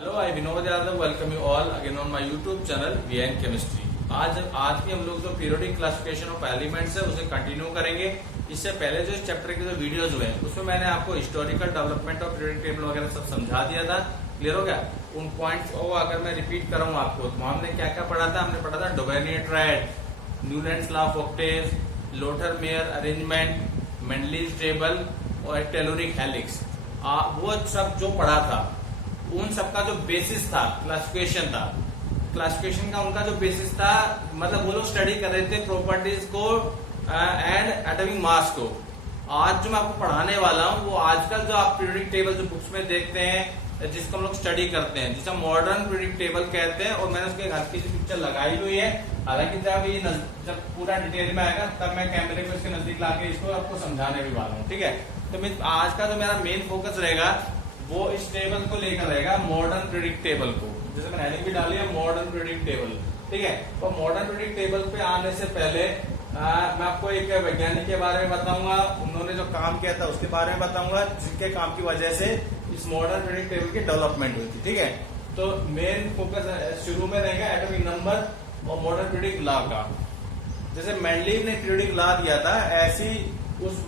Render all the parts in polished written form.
Hello, I Vinod Yadav welcome you all again on my YouTube channel VN chemistry. आज भी हम लोग जो पीरियोडिक क्लासिफिकेशन ऑफ एलिमेंट्स है उसे कंटिन्यू करेंगे। इससे पहले जो इस चैप्टर के जो वीडियोज हुए उसमें मैंने आपको historical development of periodic table वगैरह सब समझा दिया था। क्लियर हो गया? उन पॉइंट्स को अगर मैं रिपीट करूँ आपको तो हमने क्या क्या पढ़ा था। हमने पढ़ा था Dobereiner triad, Newlands law of octaves, Lothar Meyer arrangement, Mendeleev's table और टेलुरिक हेलिक्स। वो सब जो पढ़ा था उन सबका जो बेसिस था क्लासिफिकेशन का उनका जो बेसिस था, मतलब वो लोग स्टडी कर रहे थे प्रॉपर्टीज को एंड एटॉमिक मास को। आज जो मैं आपको पढ़ाने वाला हूँ वो आजकल जो आप पीरियोडिक टेबल जो बुक्स में देखते हैं, जिसको हम लोग स्टडी करते हैं, जिसे मॉडर्न पीरियोडिक टेबल कहते हैं। और मैंने उसके एक हल्की सी पिक्चर लगाई हुई है। हालांकि जब पूरा डिटेल में आएगा तब मैं कैमरे को इसके नजदीक लाके इसको आपको समझाने भी वाला हूँ। ठीक है, तो आज का जो मेरा मेन फोकस रहेगा वो इस टेबल को लेकर रहेगा, मॉडर्न पीरियोडिक टेबल को। जैसे मैंने हेडिंग भी डाली है मॉडर्न पीरियोडिक टेबल। ठीक है, तो मॉडर्न पीरियोडिक टेबल पे आने से पहले मैं आपको एक वैज्ञानिक के बारे में बताऊंगा, उन्होंने जो काम किया था उसके बारे में बताऊंगा, जिनके काम की वजह से इस मॉडर्न पीरियोडिक टेबल की डेवलपमेंट हुई थी। ठीक है, तो मेन फोकस शुरू में रहेगा एटॉमिक नंबर और मॉडर्न पीरियोडिक लॉ का। जैसे मेंडलीव ने पीरियोडिक लॉ दिया था, ऐसी उस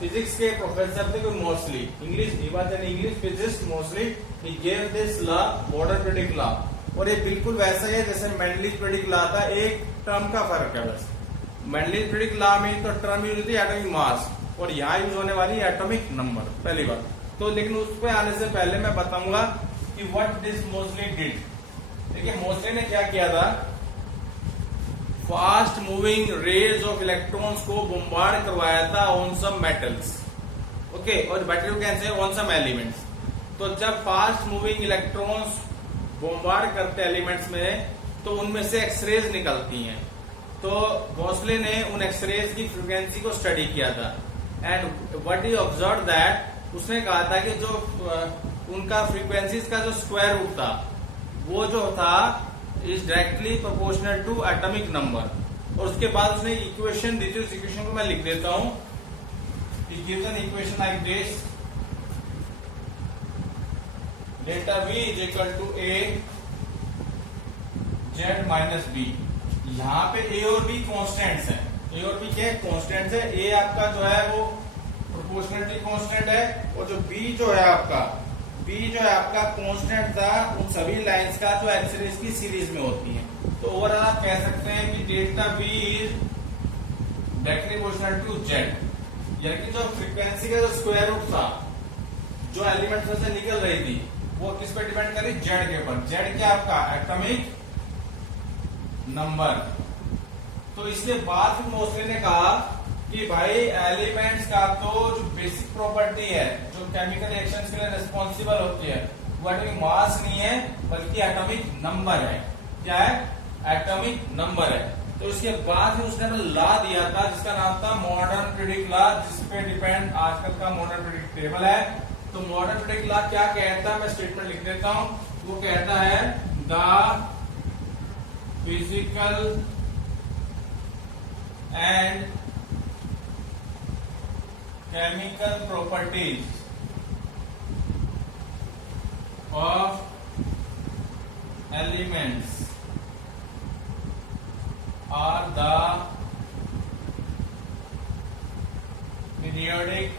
फिजिक्स के प्रोफेसर थे mostly English physics mostly he gave this law modern periodic law. और ये बिल्कुल वैसा ही है जैसे मेंडलीव पीरियोडिक लॉ था, एक टर्म का फर्क है बस। मेंडलीव पीरियोडिक लॉ में तो टर्म यूज होती है एटॉमिक मास और यहाँ यूज होने वाली है एटॉमिक नंबर, पहली बात तो। लेकिन उस पर आने से पहले मैं बताऊंगा कि व्हाट दिस मोस्टली डिड। देखिए मोस्टली ने क्या किया था, fast moving rays of electrons को बम्बार्ड करवाया था ऑन सम मेटल्स। ओके, और बैटरी कैन से ऑन सम एलिमेंट्स। तो जब फास्ट मूविंग इलेक्ट्रॉन्स बम्बार्ड करते एलिमेंट्स में तो उनमें से एक्सरेज निकलती हैं। तो मोस्टली ने उन एक्सरेज की फ्रीक्वेंसी को स्टडी किया था and what he observe that, उसने कहा था कि जो उनका फ्रीक्वेंसीज का जो स्क्वायर रूट था वो जो था is directly proportional to atomic number. और उसके बाद उसने इक्वेशन दी थी, उस इक्वेशन को मैं लिख देता हूं। Equation like this, delta V is equal to A Z minus B। यहाँ पे A और B कॉन्स्टेंट्स हैं। A और B क्या कॉन्स्टेंट्स है? A आपका जो है वो प्रोपोर्शनलिटी कॉन्स्टेंट है और जो B जो है आपका कांस्टेंट था उन सभी लाइंस का जो एक्सरेज की सीरीज में होती है। तो ओवरऑल आप कह सकते हैं कि delta V is directly proportional to Z, यानी कि जो फ्रीक्वेंसी का जो स्क्वायर रूट था जो एलिमेंट में से निकल रही थी वो किस पे डिपेंड कर रही? Z के ऊपर। Z क्या आपका एटॉमिक नंबर। तो इसके बाद फिर मोस्टली ने कहा कि भाई एलिमेंट्स का तो जो बेसिक प्रॉपर्टी है जो केमिकल रिएक्शंस के लिए रिस्पॉन्सिबल होती है वो एटॉमिक मास नहीं है बल्कि एटॉमिक नंबर है। क्या है? एटॉमिक नंबर है। तो इसके बाद उसने लॉ दिया था जिसका नाम था मॉडर्न पीरियोडिक लॉ, जिसपे डिपेंड आजकल का मॉडर्न पीरियोडिक टेबल है। तो मॉडर्न पीरियोडिक लॉ क्या कहता है, मैं स्टेटमेंट लिख देता हूं। वो कहता है the physical and chemical properties of elements are the periodic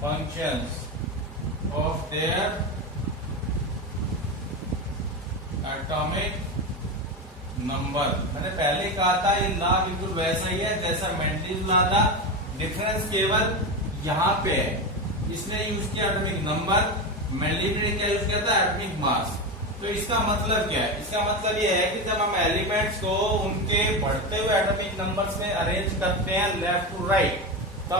functions of their atomic number. मैंने पहले ही कहा था ये लॉ बिल्कुल वैसा ही है जैसा मेंडलीव लॉ था, डिफरेंस केवल यहाँ पे है। इसने यूज किया एटॉमिक नंबर, मेंडलीव ने क्या यूज किया था? Atomic mass. तो इसका मतलब क्या है? इसका मतलब ये है कि जब हम एलिमेंट्स को उनके बढ़ते हुए एटॉमिक नंबर्स में अरेंज करते हैं लेफ्ट टू राइट, तो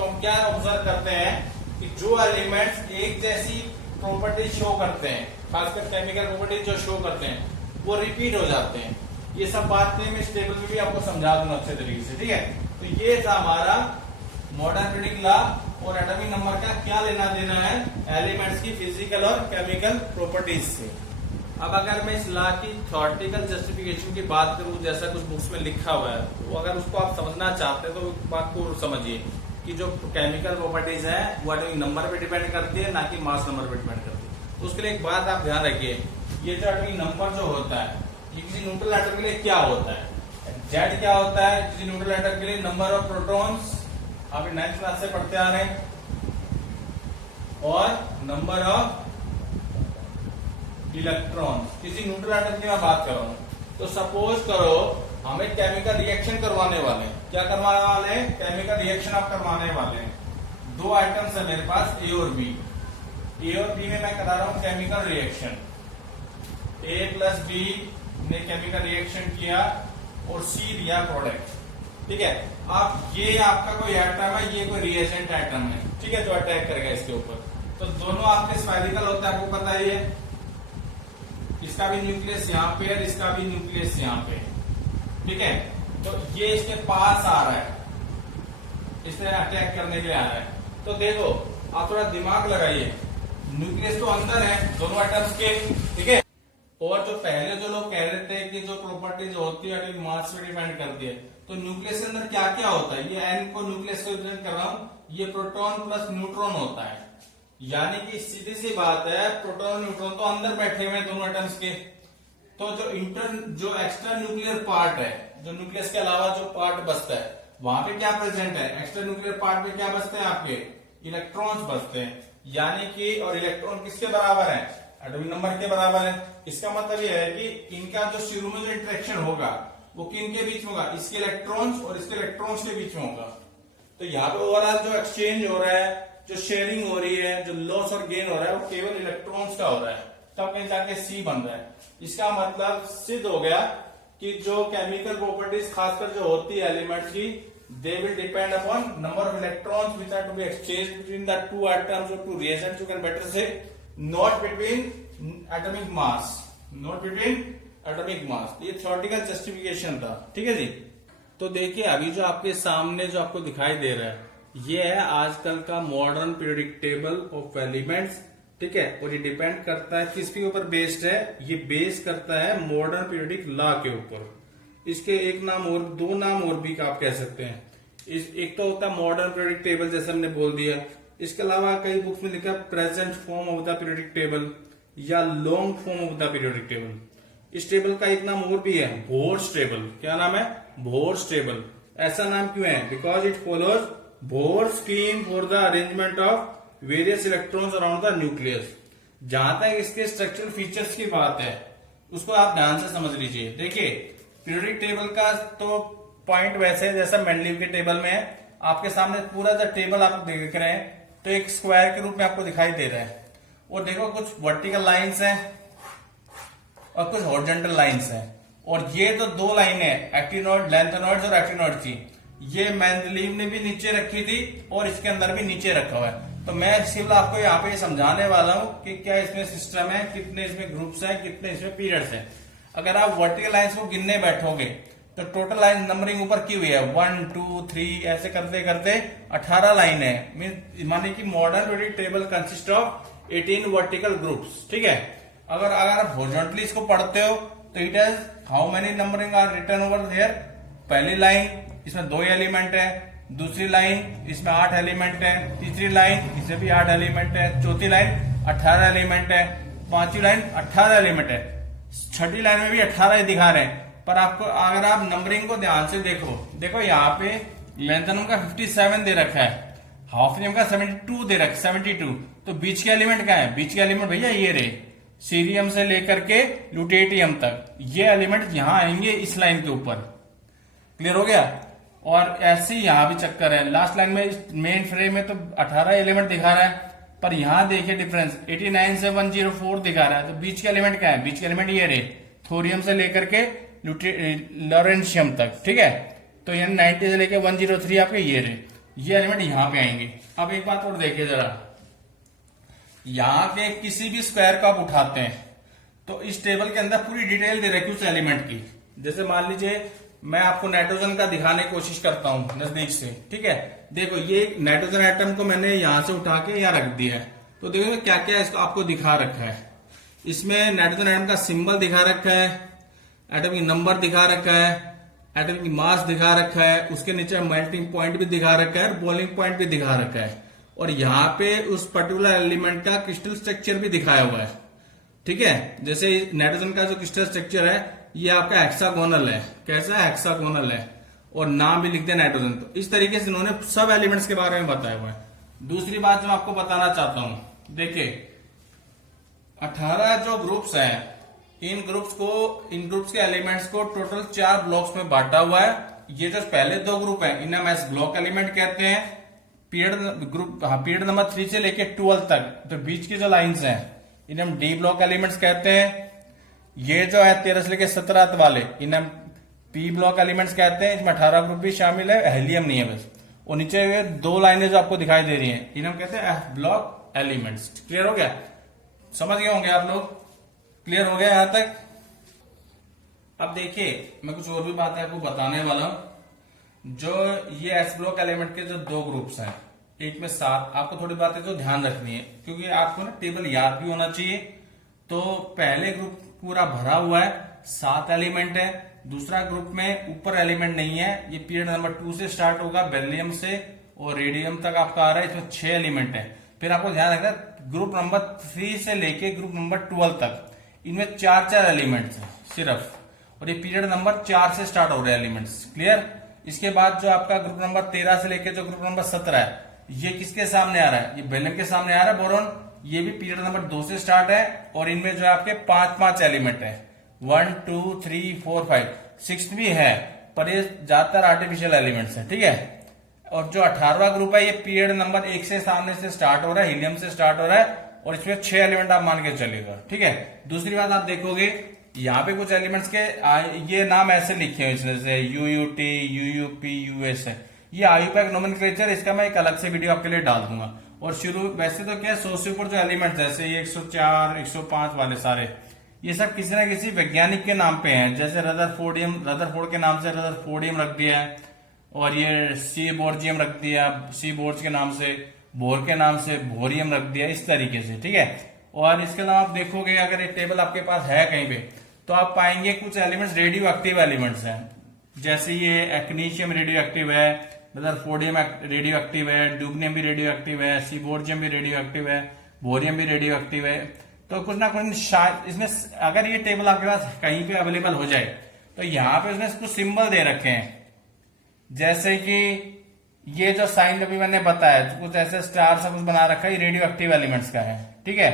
हम क्या ऑब्जर्व करते हैं कि जो एलिमेंट्स एक जैसी प्रॉपर्टी शो करते हैं, खासकर केमिकल प्रॉपर्टी जो शो करते हैं वो रिपीट हो जाते हैं। ये सब बातें मैं इस टेबल में भी आपको समझा दूंगा अच्छे तरीके से। ठीक है, तो ये था हमारा मॉडर्न पीरियोडिक लॉ और एटॉमिक नंबर का क्या लेना देना है एलिमेंट्स की फिजिकल और केमिकल प्रॉपर्टीज से। अब अगर मैं इस लॉ की थ्योरेटिकल जस्टिफिकेशन की बात करूं, जैसा कुछ बुक्स में लिखा हुआ है, तो अगर उसको आप समझना चाहते हैं तो बात को समझिए कि जो केमिकल प्रॉपर्टीज है वो एटॉमिक नंबर पे डिपेंड करती है, ना कि मास नंबर पे डिपेंड करती है। तो उसके लिए एक बात आप ध्यान रखिए, ये जो एटॉमिक नंबर जो होता है ये किसी न्यूट्रल एटम के लिए क्या होता है, जेड क्या होता है किसी न्यूट्रल एटम के लिए, नंबर ऑफ प्रोटॉन्स, आप 9th क्लास से पढ़ते आ रहे हैं, और नंबर ऑफ इलेक्ट्रॉन्स। किसी न्यूट्रल एटम की मैं बात कर रहा हूं, तो सपोज करो हमें केमिकल रिएक्शन करवाने वाले हैं, क्या करवाने वाले हैं, केमिकल रिएक्शन आप करवाने वाले हैं। दो आइटम्स है मेरे पास, ए और बी। ए और बी में मैं करा रहा हूं केमिकल रिएक्शन, ए प्लस बी ने केमिकल रिएक्शन किया और सी दिया प्रोडक्ट, ठीक है। अब ये आपका कोई एटम है, ये कोई रिएजेंट एटम है, ठीक है, जो अटैक करेगा इसके ऊपर। तो दोनों आपके स्फेरिकल होते हैं, आपको पता ही है, इसका भी न्यूक्लियस यहाँ पे है, इसका भी न्यूक्लियस यहाँ पे, ठीक है। तो ये इसके पास आ रहा है, इसने अटैक करने के लिए आ रहा है। तो देखो आप थोड़ा दिमाग लगाइए, न्यूक्लियस तो अंदर है दोनों एटम्स के, ठीक है। और जो पहले जो लोग कह रहे थे कि जो प्रॉपर्टीज होती है एटॉमिक मास पे डिपेंड करती है, तो न्यूक्लियस के अंदर क्या क्या होता है, ये एन को न्यूक्लियस को रिप्रेजेंट कर रहा हूं, ये प्रोटॉन प्लस न्यूट्रॉन होता है। यानी कि सीधी सी बात है, प्रोटॉन न्यूट्रॉन तो अंदर बैठे हुए हैं दोनों एटम्स के। तो जो एक्स्ट्रा न्यूक्लियर पार्ट है, जो न्यूक्लियस के अलावा जो पार्ट बचता है, वहां पे क्या प्रेजेंट है, एक्स्ट्रा न्यूक्लियर पार्ट पे क्या बचते हैं आपके, इलेक्ट्रॉन्स बचते हैं। यानी कि और इलेक्ट्रॉन किसके बराबर है, एटॉमिक नंबर के बराबर है। इसका मतलब यह है कि इनका जो शुरू में जो इंटरेक्शन होगा वो किन के बीच में होगा, इसके इलेक्ट्रॉन्स और इसके इलेक्ट्रॉन्स के बीच में होगा। तो यहाँ पे ओवरऑल जो एक्सचेंज हो रहा है, जो शेयरिंग हो रही है, जो लॉस और गेन हो रहा है, वो केवल इलेक्ट्रॉन्स का हो रहा है। तब कहीं जाके सी बन रहा है। इसका मतलब सिद्ध हो गया कि जो केमिकल प्रॉपर्टीज खासकर जो होती है एलिमेंट्स की, they will depend upon number of electrons which are to be exchanged between the two atoms or two reagents, you can better say, not between atomic mass, not between atomic mass। ये theoretical justification था, ठीक है जी। तो देखिए अभी जो आपके सामने जो आपको दिखाई दे रहा है, ये है आजकल का modern periodic table of elements, ठीक है। और ये डिपेंड करता है किसके ऊपर बेस्ड है, ये बेस करता है मॉडर्न पीरियोडिक लॉ के ऊपर। इसके एक नाम और, दो नाम और भी आप कह सकते हैं। एक तो होता है मॉडर्न पीरियोडिक टेबल, जैसे हमने बोल दिया। इसके अलावा कई बुक्स में लिखा present form of the periodic table या long form of the periodic table. इस टेबल का एक नाम और भी है, बोर्स टेबल। क्या नाम है, बोर्स टेबल। ऐसा नाम क्यों है, because it follows Bohr's scheme for the arrangement of various electrons around the nucleus. जहां तक इसके स्ट्रक्चरल फीचर्स की बात है, उसको आप ध्यान से समझ लीजिए। देखिए पीरियोडिक टेबल का तो पॉइंट वैसे है जैसा मेंडलीव के टेबल में है। आपके सामने पूरा जो टेबल आप देख रहे हैं, तो एक स्क्वायर के रूप में आपको दिखाई दे रहा है। और देखो कुछ वर्टिकल लाइंस हैं और कुछ हॉरिजॉन्टल लाइंस हैं। और ये तो दो लाइनें हैं, एक्टिनोइड, लेंथेनोइड्स और एक्टिनोइड की, ये मेंडलीव ने भी नीचे रखी थी और इसके अंदर भी नीचे रखा हुआ है। तो मैं सिर्फ आपको यहाँ पे समझाने वाला हूं कि क्या इसमें सिस्टम है, कितने इसमें ग्रुप्स हैं, कितने इसमें पीरियड्स हैं। अगर आप वर्टिकल लाइंस को गिनने बैठोगे तो टोटल लाइन नंबरिंग ऊपर की हुई है 1 2 3 ऐसे करते करते 18 लाइन है। माने कि modern periodic table consist of 18 vertical groups, ठीक है। अगर आप हॉरिजॉन्टली इसको पढ़ते हो तो it is how many numbering are written over there. पहली लाइन इसमें 2 एलिमेंट है, दूसरी लाइन इसमें 8 एलिमेंट है, तीसरी लाइन इसमें भी 8 एलिमेंट है, चौथी लाइन 18 एलिमेंट है, पांचवी लाइन 18 एलिमेंट है, छठी लाइन में भी 18 ही दिखा रहे हैं। पर आपको अगर आप नंबरिंग को ध्यान से देखो यहाँ पे लेंथेनम का 57 दे रखा है, हाफनियम का 72 दे रखा है, 72। तो बीच के एलिमेंट क्या है, बीच के एलिमेंट भैया ये रहे, सीरियम से लेकर के ल्यूटेटियम तक, ये एलिमेंट यहाँ आएंगे इस लाइन के ऊपर। क्लियर हो गया। और ऐसे ही यहाँ भी चक्कर है, लास्ट लाइन में मेन फ्रेम में तो 18 एलिमेंट दिखा रहा है, पर यहाँ देखिए डिफरेंस 89 से 104 दिखा रहा है। तो बीच के एलिमेंट क्या है, बीच के एलिमेंट ये रहे, थोरियम से लेकर के लॉरेंशियम तक, ठीक है। तो यानी 90 से लेकर 103 आपके ये रहे, ये एलिमेंट यहाँ पे आएंगे। अब एक बात और देखिए जरा, यहाँ के किसी भी स्क्वायर को आप उठाते हैं तो इस टेबल के अंदर पूरी डिटेल दे रखी उस एलिमेंट की। जैसे मान लीजिए मैं आपको नाइट्रोजन का दिखाने की कोशिश करता हूं नजदीक से, ठीक है। देखो ये नाइट्रोजन एटम को मैंने यहां से उठा के यहाँ रख दिया है, तो देखो क्या क्या इसको आपको दिखा रखा है। इसमें नाइट्रोजन एटम का सिंबल दिखा रखा है, एटॉमिक नंबर दिखा रखा है, एटॉमिक मास दिखा रखा है, उसके नीचे मेल्टिंग पॉइंट भी दिखा रखा है, बॉइलिंग पॉइंट भी दिखा रखा है। और यहाँ पे उस पर्टिकुलर एलिमेंट का क्रिस्टल स्ट्रक्चर भी दिखाया हुआ है। ठीक है, जैसे नाइट्रोजन का जो क्रिस्टल स्ट्रक्चर है ये आपका हेक्सागोनल है। कैसा है? हेक्सागोनल है, और नाम भी लिख दिया नाइट्रोजन। तो इस तरीके से इन्होंने सब एलिमेंट्स के बारे में बताया हुआ है। दूसरी बात जो मैं आपको बताना चाहता हूं, देखिए 18 जो ग्रुप्स हैं, इन ग्रुप्स के एलिमेंट्स को टोटल 4 ब्लॉक्स में बांटा हुआ है। ये जो पहले 2 ग्रुप हैं इन्हें हम ब्लॉक एलिमेंट कहते हैं। पीरियड नंबर 3 से लेके 12 तक तो बीच की जो लाइंस हैं इन्हें हम डी ब्लॉक एलिमेंट्स कहते हैं। ये जो है 13 से लेके 17 वाले इन्हें हम पी ब्लॉक एलिमेंट्स कहते हैं। इसमें 18 ग्रुप भी शामिल है, हीलियम नहीं है बस। और नीचे हुए 2 लाइनें जो आपको दिखाई दे रही हैं इन्हें हम कहते हैं एफ ब्लॉक एलिमेंट्स। क्लियर हो गया? समझ गए होंगे आप लोग? क्लियर हो गया यहां तक? अब देखिए मैं कुछ और भी बातें आपको बताने वाला हूं। जो ये एस ब्लॉक एलिमेंट के जो 2 ग्रुप्स हैं, एक में 7, आपको थोड़ी बातें तो ध्यान रखनी है क्योंकि आपको ना टेबल याद भी होना चाहिए। तो पहले ग्रुप पूरा भरा हुआ है, 7 एलिमेंट है। दूसरा ग्रुप में ऊपर एलिमेंट नहीं है, ये पीरियड नंबर 2 से स्टार्ट होगा, बेरिलियम से और रेडियम तक आपका आ रहा है। इसमें 6 एलिमेंट है। फिर आपको ध्यान रखना ग्रुप नंबर 3 से लेके ग्रुप नंबर 12 तक इनमें 4 एलिमेंट्स है सिर्फ, और ये पीरियड नंबर 4 से स्टार्ट हो रहे हैं एलिमेंट्स। क्लियर? इसके बाद जो आपका ग्रुप नंबर 13 से लेके जो ग्रुप नंबर 17 है, ये किसके सामने आ रहा है? ये बेरिलियम के सामने आ रहा है, बोरॉन। ये भी पीरियड नंबर 2 से स्टार्ट है, और इनमें जो है आपके 5 एलिमेंट है, 1 2 3 4 5, 6 भी है, पर ये ज्यादातर आर्टिफिशियल एलिमेंट्स है। ठीक है? और जो 18वां ग्रुप है ये पीरियड नंबर 1 से सामने से स्टार्ट हो रहा है, हीलियम से स्टार्ट हो रहा है, और इसमें 6 एलिमेंट आप मान के चलेगा। ठीक है? दूसरी बात आप देखोगे यहाँ पे कुछ एलिमेंट्स के ये नाम ऐसे लिखे हैं इसमें से UUT, UUP, US है। ये आयुपैक नोमेनक्लेचर, इसका मैं एक अलग से वीडियो आपके लिए डाल दूंगा। और शुरू वैसे तो क्या है, 100 से ऊपर जो एलिमेंट्स जैसे ये 104, 105 वाले सारे, ये सब किसी न किसी वैज्ञानिक के नाम पे हैं। जैसे रदरफोर्ड के नाम से रदरफोर्डियम रख दिया है, और ये सीबोर्जियम रख दिया, सीबोर्ज के नाम से, बोर के नाम से बोरियम रख दिया, इस तरीके से। ठीक है? और इसके अलावा आप देखोगे अगर ये टेबल आपके पास है कहीं पे, तो आप पाएंगे कुछ एलिमेंट्स रेडियो एक्टिव एलिमेंट्स हैं। जैसे ये एक्नीशियम रेडियो एक्टिव है, रदरफोर्डियम रेडियो एक्टिव है, ड्यूबनियम भी रेडियो एक्टिव है, सीबोर्जियम भी रेडियो एक्टिव है, बोरियम भी रेडियो एक्टिव है। तो कुछ ना कुछ शायद इसमें, अगर ये टेबल आपके पास कहीं पे अवेलेबल हो जाए, तो यहाँ पे इसमें कुछ सिंबल दे रखे हैं। जैसे कि ये जो साइन अभी मैंने बताया, कुछ ऐसे स्टार सा कुछ बना रखा है, ये रेडियो एक्टिव एलिमेंट्स का है। ठीक है?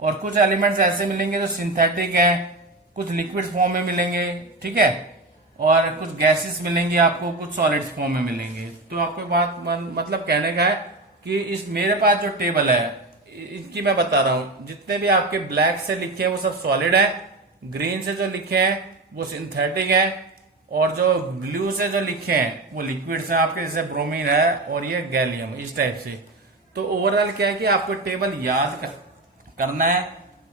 और कुछ एलिमेंट्स ऐसे मिलेंगे जो सिंथेटिक है, कुछ लिक्विड फॉर्म में मिलेंगे। ठीक है? और कुछ गैसेस मिलेंगे आपको, कुछ सॉलिड्स फॉर्म में मिलेंगे। तो आपको बात मतलब कहने का है कि इस मेरे पास जो टेबल है इनकी मैं बता रहा हूं, जितने भी आपके ब्लैक से लिखे हैं वो सब सॉलिड है, ग्रीन से जो लिखे हैं वो सिंथेटिक है, और जो ब्लू से जो लिखे हैं वो लिक्विड्स हैं आपके, जैसे ब्रोमीन है और ये गैलियम, इस टाइप से। तो ओवरऑल क्या है कि आपको टेबल याद करना है।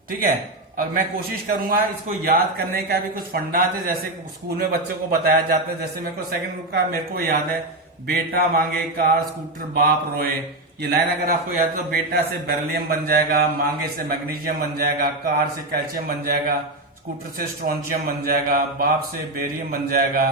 ठीक है? अब मैं कोशिश करूंगा इसको याद करने का भी कुछ फंडा थे, जैसे स्कूल में बच्चों को बताया जाता है। जैसे मेरे को सेकंड ग्रुप का मेरे को याद है, बेटा मांगे कार स्कूटर बाप रोए। ये लाइन अगर आपको याद है तो बेटा से बेरिलियम बन जाएगा, मांगे से मैग्नीशियम बन जाएगा, कार से कैल्शियम बन जाएगा, स्कूटर से स्ट्रोंशियम बन जाएगा, बाप से बेरियम बन जाएगा,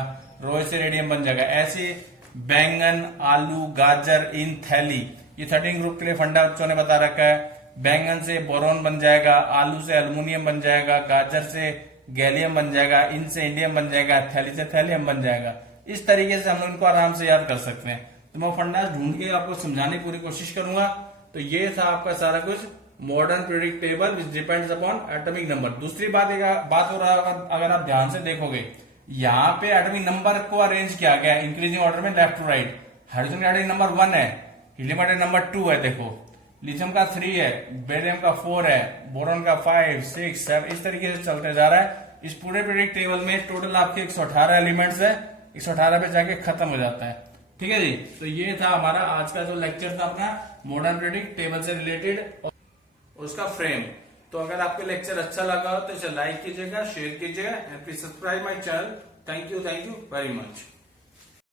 रोए से रेडियम बन जाएगा। ऐसे बैंगन, आलू, गाजर इन थैली, ये 13 ग्रुप के लिए फंडा बच्चों ने बता रखा है। बैंगन से बोरॉन बन जाएगा, आलू से एल्युमिनियम बन जाएगा, गाजर से गैलियम बन जाएगा, इन से इंडियम बन जाएगा, थैली से थैलियम बन जाएगा। इस तरीके से हम लोग इनको आराम से याद कर सकते हैं। तो मैं फंडा ढूंढ के आपको समझाने की पूरी कोशिश करूंगा। तो ये था आपका सारा कुछ modern periodic table which depends upon atomic number. दूसरी बात हो रहा है, अगर आप ध्यान से देखोगे यहाँ पे एटॉमिक नंबर को अरेंज किया गया इंक्रीजिंग ऑर्डर में लेफ्ट टू राइट। हाइड्रोजन का एटॉमिक नंबर 1 है, हीलियम का नंबर 2 है, देखो लिथियम का 3 है, बेरियम का 4 है, बोरॉन का 5, 6, 7, इस तरीके से चलते जा रहा है। इस पूरे पीरियोडिक टेबल में टोटल आपके 118 एलिमेंट्स है, 118 पे जाके खत्म हो जाता है। ठीक है जी? तो ये था हमारा आज का जो लेक्चर था अपना मॉडर्न पीरियोडिक टेबल से रिलेटेड और उसका फ्रेम। तो अगर आपको लेक्चर अच्छा लगा तो इसे लाइक कीजिएगा, शेयर कीजिएगा and please subscribe my channel. Thank you very much.